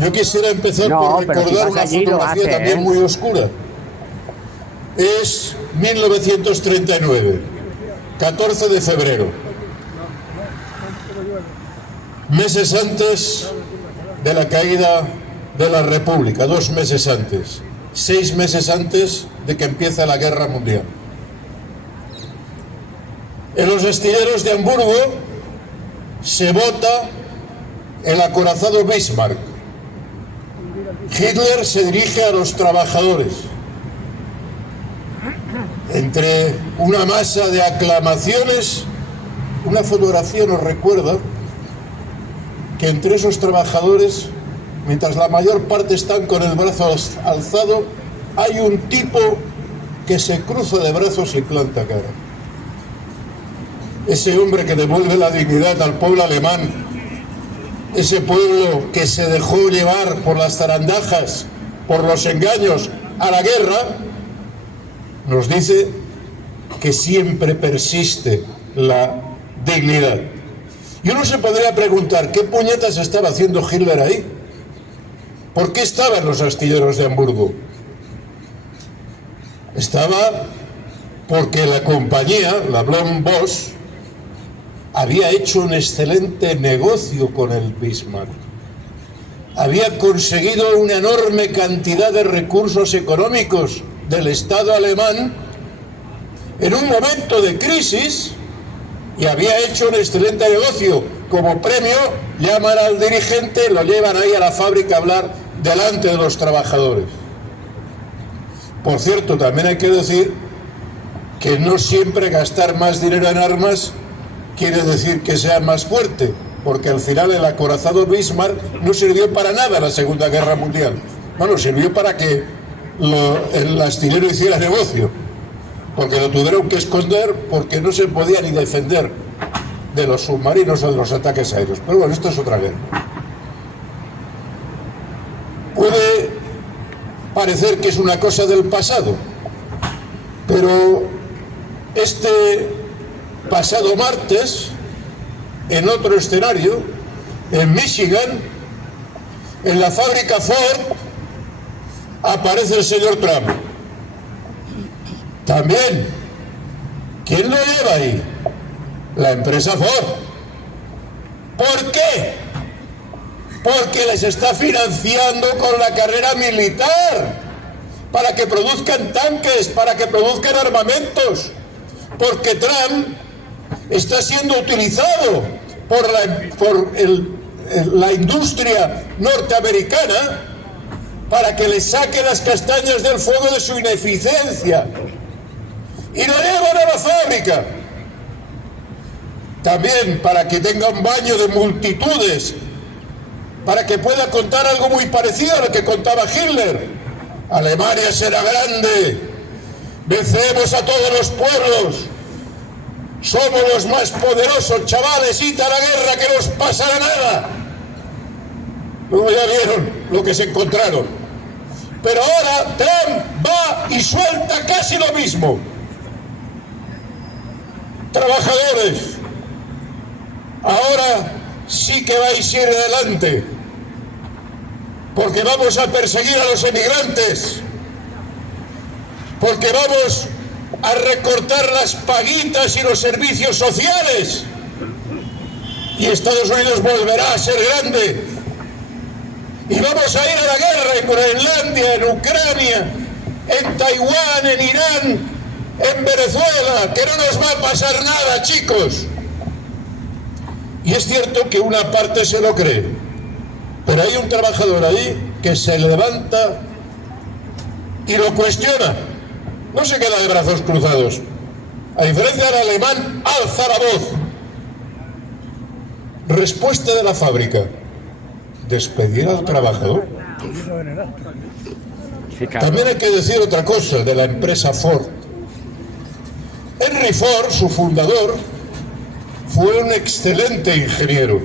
Yo quisiera empezar por recordar una fotografía también muy oscura. Es 1939, 14 de febrero, meses antes de la caída de la República, 2 meses antes, 6 meses antes de que empiece la Guerra Mundial. En los astilleros de Hamburgo se vota el acorazado Bismarck. Hitler se dirige a los trabajadores. Entre una masa de aclamaciones, una fotografía nos recuerda que entre esos trabajadores, mientras la mayor parte están con el brazo alzado, hay un tipo que se cruza de brazos y planta cara. Ese hombre que devuelve la dignidad al pueblo alemán, ese pueblo que se dejó llevar por las zarandajas, por los engaños a la guerra, nos dice que siempre persiste la dignidad. Y uno se podría preguntar, ¿qué puñetas estaba haciendo Hitler ahí? ¿Por qué estaba en los astilleros de Hamburgo? Estaba porque la compañía, la Blohm-Voss, había hecho un excelente negocio con el Bismarck. Había conseguido una enorme cantidad de recursos económicos del Estado alemán en un momento de crisis y había hecho un excelente negocio. Como premio llaman al dirigente, lo llevan ahí a la fábrica a hablar delante de los trabajadores. Por cierto, también hay que decir que no siempre gastar más dinero en armas quiere decir que sea más fuerte, porque al final el acorazado Bismarck no sirvió para nada en la Segunda Guerra Mundial. Bueno, sirvió para que el astillero hiciera negocio, porque lo tuvieron que esconder porque no se podía ni defender de los submarinos o de los ataques aéreos. Pero bueno, esto es otra guerra. Puede parecer que es una cosa del pasado, pero este pasado martes, en otro escenario, en Michigan, en la fábrica Ford, aparece el señor Trump. También, ¿quién lo lleva ahí? La empresa Ford. ¿Por qué? Porque les está financiando con la carrera militar, para que produzcan tanques, para que produzcan armamentos, porque Trump está siendo utilizado por la industria norteamericana para que le saque las castañas del fuego de su ineficiencia y lo llevan a la fábrica también para que tenga un baño de multitudes, para que pueda contar algo muy parecido a lo que contaba Hitler. Alemania será grande, venceremos a todos los pueblos, somos los más poderosos, chavales, id a la guerra que no os pasará nada. Luego ya vieron lo que se encontraron. Pero ahora Trump va y suelta casi lo mismo. Trabajadores, ahora sí que vais a ir adelante, porque vamos a perseguir a los emigrantes, porque vamos a recortar las paguitas y los servicios sociales, y Estados Unidos volverá a ser grande, y vamos a ir a la guerra en Groenlandia, en Ucrania, en Taiwán, en Irán, en Venezuela, que no nos va a pasar nada, chicos. Y es cierto que una parte se lo cree, pero hay un trabajador ahí que se levanta y lo cuestiona. No se queda de brazos cruzados. A diferencia del alemán, alza la voz. Respuesta de la fábrica: despedir al trabajador. También hay que decir otra cosa de la empresa Ford. Henry Ford, su fundador, fue un excelente ingeniero,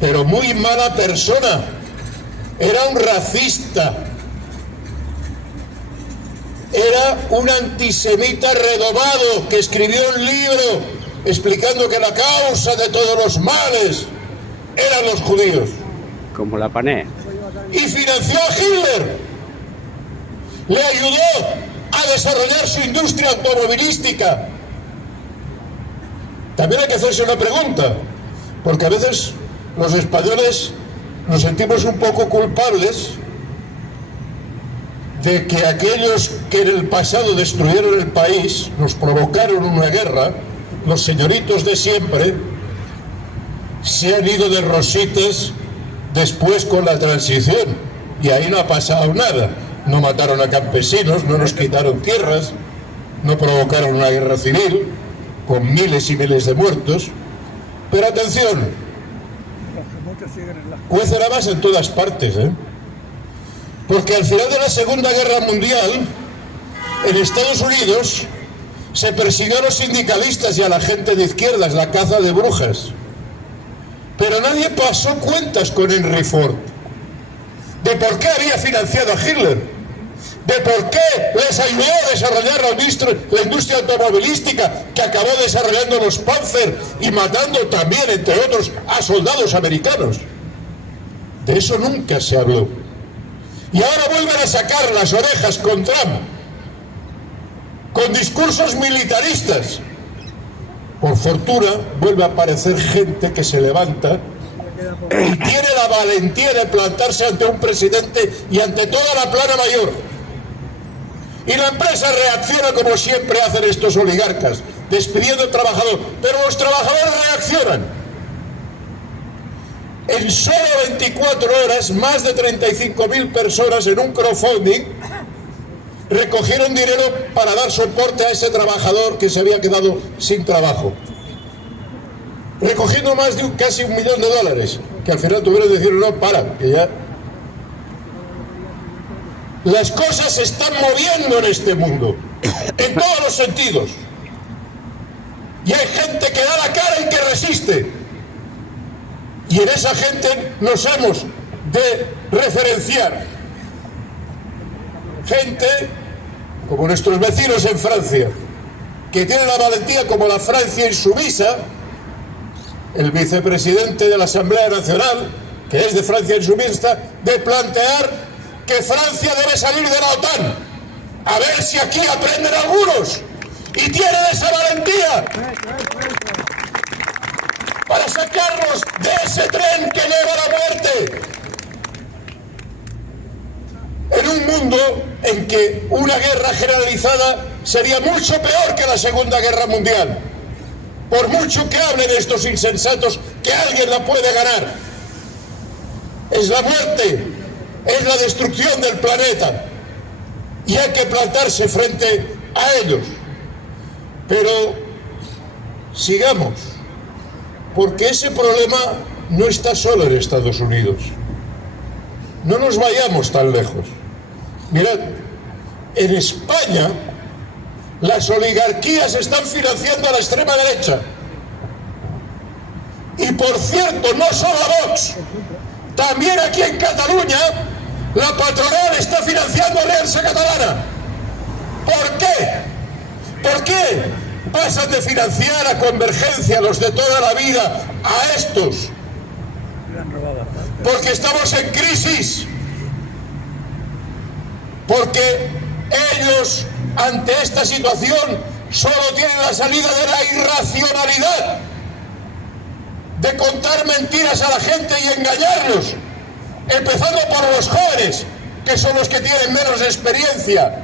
pero muy mala persona. Era un racista. Era un antisemita redomado que escribió un libro explicando que la causa de todos los males eran los judíos. Como la pané. y financió a Hitler. Le ayudó a desarrollar su industria automovilística. También hay que hacerse una pregunta, porque a veces los españoles nos sentimos un poco culpables de que aquellos que en el pasado destruyeron el país, nos provocaron una guerra, los señoritos de siempre, se han ido de rositas después con la transición, y ahí no ha pasado nada. No mataron a campesinos, no nos quitaron tierras, no provocaron una guerra civil con miles y miles de muertos. Pero atención, cuece la más en todas partes, porque al final de la Segunda Guerra Mundial, en Estados Unidos se persiguió a los sindicalistas y a la gente de izquierdas, la caza de brujas. Pero nadie pasó cuentas con Henry Ford de por qué había financiado a Hitler, de por qué les ayudó a desarrollar la industria automovilística, que acabó desarrollando los Panzer y matando también, entre otros, a soldados americanos. De eso nunca se habló. Y ahora vuelven a sacar las orejas con Trump, con discursos militaristas. Por fortuna, vuelve a aparecer gente que se levanta y tiene la valentía de plantarse ante un presidente y ante toda la plana mayor. Y la empresa reacciona como siempre hacen estos oligarcas, despidiendo al trabajador. Pero los trabajadores reaccionan. En solo 24 horas, más de 35.000 personas en un crowdfunding recogieron dinero para dar soporte a ese trabajador que se había quedado sin trabajo. Recogiendo más de casi $1 millón, que al final tuvieron que decir, no, para, que ya... Las cosas se están moviendo en este mundo, en todos los sentidos. Y hay gente que da la cara y que resiste. Y en esa gente nos hemos de referenciar. Gente como nuestros vecinos en Francia, que tienen la valentía como la Francia insumisa, el vicepresidente de la Asamblea Nacional, que es de Francia insumisa, de plantear que Francia debe salir de la OTAN. A ver si aquí aprenden algunos y tienen esa valentía para sacarnos de ese tren que lleva a la muerte. En un mundo en que una guerra generalizada sería mucho peor que la Segunda Guerra Mundial. Por mucho que hablen estos insensatos que alguien la puede ganar. Es la muerte, es la destrucción del planeta. Y hay que plantarse frente a ellos. Pero sigamos, porque ese problema no está solo en Estados Unidos. No nos vayamos tan lejos. Mirad, en España las oligarquías están financiando a la extrema derecha. Y por cierto, no solo a Vox, también aquí en Cataluña la patronal está financiando a Alianza Catalana. ¿Por qué? ¿Por qué pasan de financiar a Convergencia, los de toda la vida, a estos? Porque estamos en crisis. Porque ellos, ante esta situación, solo tienen la salida de la irracionalidad, de contar mentiras a la gente y engañarlos, empezando por los jóvenes, que son los que tienen menos experiencia.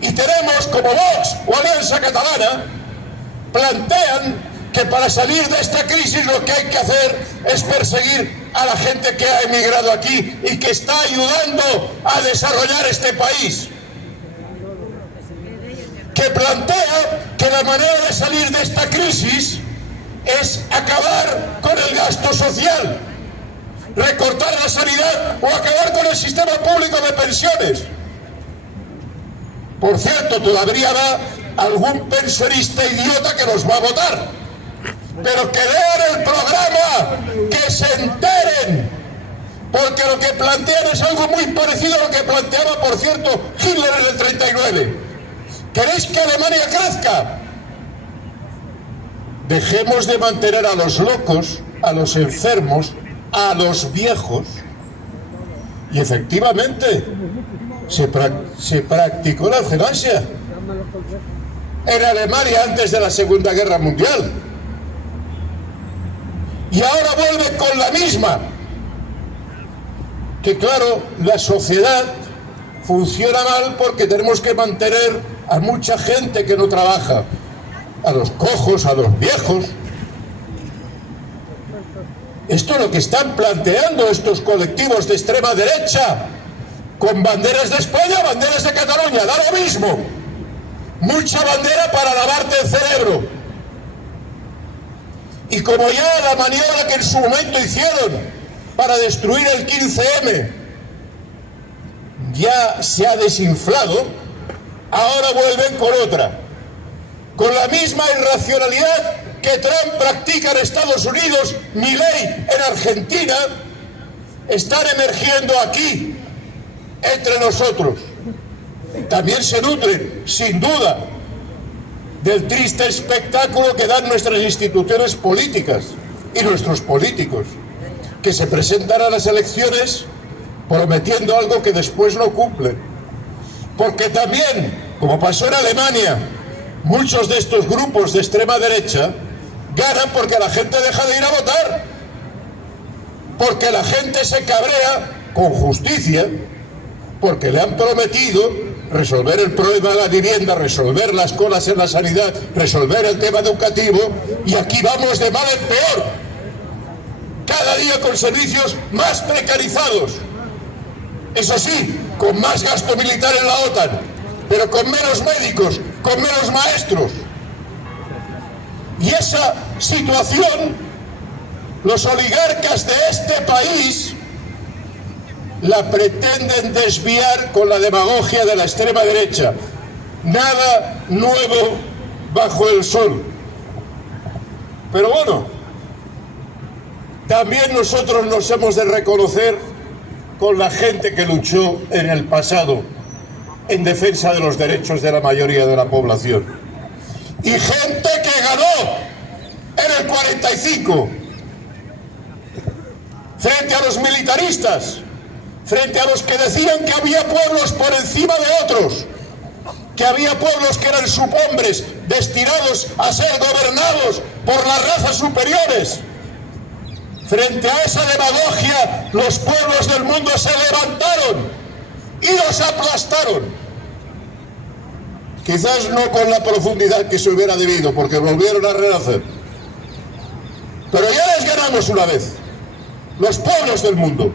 Y tenemos, como Vox o Alianza Catalana, plantean que para salir de esta crisis lo que hay que hacer es perseguir a la gente que ha emigrado aquí y que está ayudando a desarrollar este país. Que plantea que la manera de salir de esta crisis es acabar con el gasto social, recortar la sanidad o acabar con el sistema público de pensiones. Por cierto, todavía habrá algún pensionista idiota que nos va a votar. Pero que lean el programa, que se enteren, porque lo que plantean es algo muy parecido a lo que planteaba, por cierto, Hitler en el 39. ¿Queréis que Alemania crezca? Dejemos de mantener a los locos, a los enfermos, a los viejos Y efectivamente se practicó la eutanasia en Alemania antes de la Segunda Guerra Mundial. Y ahora vuelve con la misma. Que claro, la sociedad funciona mal porque tenemos que mantener a mucha gente que no trabaja, a los cojos, a los viejos. Esto es lo que están planteando estos colectivos de extrema derecha, con banderas de España, banderas de Cataluña, da lo mismo. Mucha bandera para lavarte el cerebro. Y como ya la maniobra que en su momento hicieron para destruir el 15M ya se ha desinflado, ahora vuelven con otra, con la misma irracionalidad que Trump practica en Estados Unidos, Milei en Argentina, están emergiendo aquí, entre nosotros. También se nutren, sin duda, del triste espectáculo que dan nuestras instituciones políticas y nuestros políticos, que se presentan a las elecciones prometiendo algo que después no cumplen. Porque también, como pasó en Alemania, muchos de estos grupos de extrema derecha ganan porque la gente deja de ir a votar, porque la gente se cabrea con justicia, porque le han prometido resolver el problema de la vivienda, resolver las colas en la sanidad, resolver el tema educativo, y aquí vamos de mal en peor, cada día con servicios más precarizados, eso sí, con más gasto militar en la OTAN, pero con menos médicos, con menos maestros. Y esa situación, los oligarcas de este país la pretenden desviar con la demagogia de la extrema derecha. Nada nuevo bajo el sol. Pero bueno, también nosotros nos hemos de reconocer con la gente que luchó en el pasado en defensa de los derechos de la mayoría de la población. Y gente que ganó en el 45 frente a los militaristas, frente a los que decían que había pueblos por encima de otros, que había pueblos que eran subhombres destinados a ser gobernados por las razas superiores. Frente a esa demagogia, los pueblos del mundo se levantaron y los aplastaron. Quizás no con la profundidad que se hubiera debido, porque volvieron a renacer. Pero ya les ganamos una vez, los pueblos del mundo.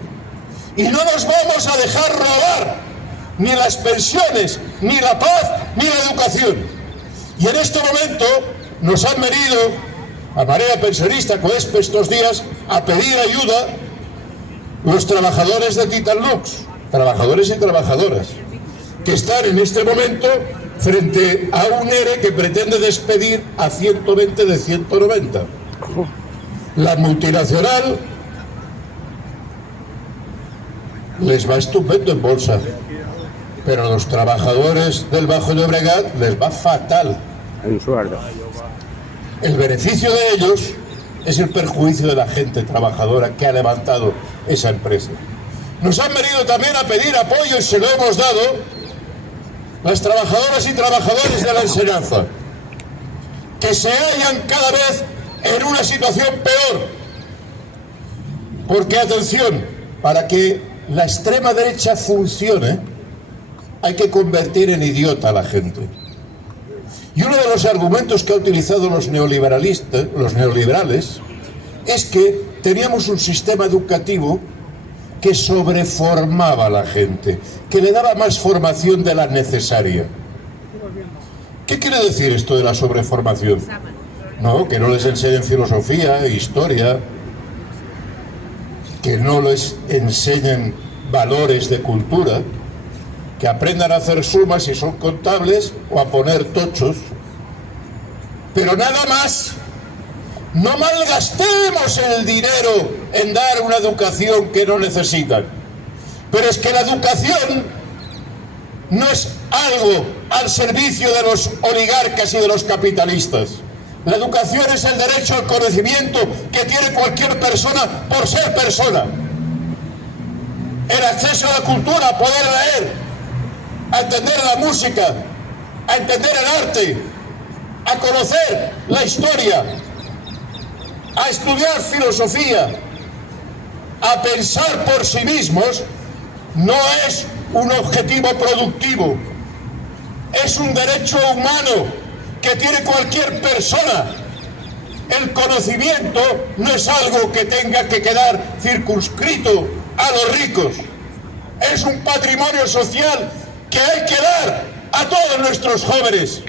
Y no nos vamos a dejar robar ni las pensiones, ni la paz, ni la educación. Y en este momento nos han venido a Marea Pensionista COESPE estos días a pedir ayuda los trabajadores de Titanlux, trabajadores y trabajadoras, que están en este momento frente a un ERE que pretende despedir a 120 de 190. La multinacional les va estupendo en bolsa, pero a los trabajadores del Bajo Llobregat les va fatal. El beneficio de ellos es el perjuicio de la gente trabajadora que ha levantado esa empresa. Nos han venido también a pedir apoyo, y se lo hemos dado, las trabajadoras y trabajadores de la enseñanza, que se hallan cada vez en una situación peor. Porque, atención, para que la extrema derecha funcione, hay que convertir en idiota a la gente. Y uno de los argumentos que han utilizado los neoliberales, es que teníamos un sistema educativo que sobreformaba a la gente, que le daba más formación de la necesaria. ¿Qué quiere decir esto de la sobreformación? No, que no les enseñen filosofía, historia, que no les enseñen valores de cultura, que aprendan a hacer sumas si son contables o a poner tochos, pero nada más. No malgastemos el dinero en dar una educación que no necesitan. Pero es que la educación no es algo al servicio de los oligarcas y de los capitalistas. La educación es el derecho al conocimiento que tiene cualquier persona por ser persona. el acceso a la cultura, a poder leer, a entender la música, a entender el arte, a conocer la historia, a estudiar filosofía, a pensar por sí mismos, no es un objetivo productivo, es un derecho humano que tiene cualquier persona. El conocimiento no es algo que tenga que quedar circunscrito a los ricos, es un patrimonio social que hay que dar a todos nuestros jóvenes,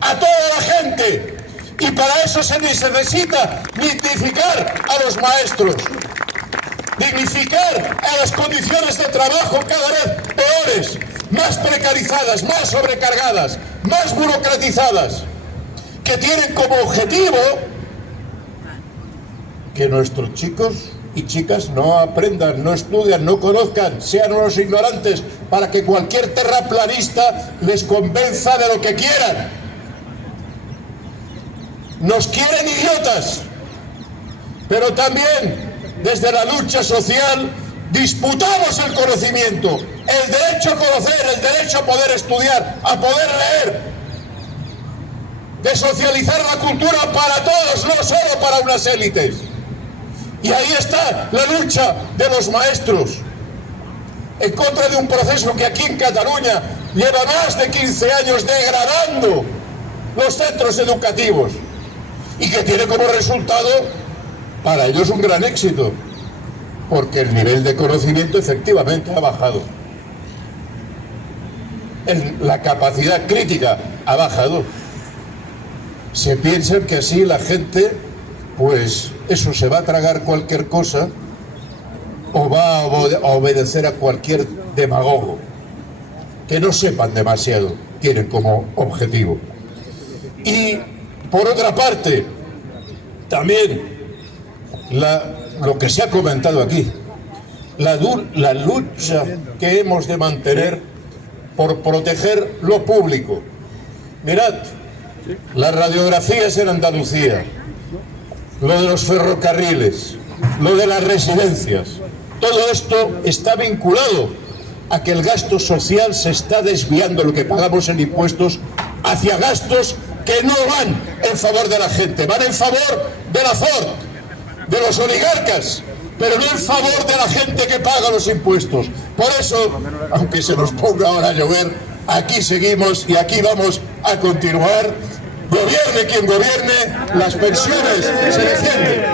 a toda la gente, y para eso se necesita dignificar a los maestros, dignificar a las condiciones de trabajo cada vez peores, más precarizadas, más sobrecargadas, más burocratizadas, que tienen como objetivo que nuestros chicos y chicas no aprendan, no estudian, no conozcan, sean unos ignorantes, para que cualquier terraplanista les convenza de lo que quieran. Nos quieren idiotas, pero también desde la lucha social disputamos el conocimiento, el derecho a conocer, el derecho a poder estudiar, a poder leer, de socializar la cultura para todos, no solo para unas élites. Y ahí está la lucha de los maestros en contra de un proceso que aquí en Cataluña lleva más de 15 años degradando los centros educativos y que tiene como resultado para ellos un gran éxito, porque el nivel de conocimiento efectivamente ha bajado, la capacidad crítica ha bajado. Se piensan que así la gente, pues eso, se va a tragar cualquier cosa o va a obedecer a cualquier demagogo. Que no sepan demasiado, tienen como objetivo. Y por otra parte, también lo que se ha comentado aquí, la lucha que hemos de mantener por proteger lo público. Mirad, las radiografías en Andalucía, lo de los ferrocarriles, lo de las residencias, todo esto está vinculado a que el gasto social se está desviando, lo que pagamos en impuestos, hacia gastos que no van en favor de la gente, van en favor de la Ford, de los oligarcas, pero no en favor de la gente que paga los impuestos. Por eso, aunque se nos ponga ahora a llover, aquí seguimos y aquí vamos a continuar. Gobierne quien gobierne, las pensiones se defienden.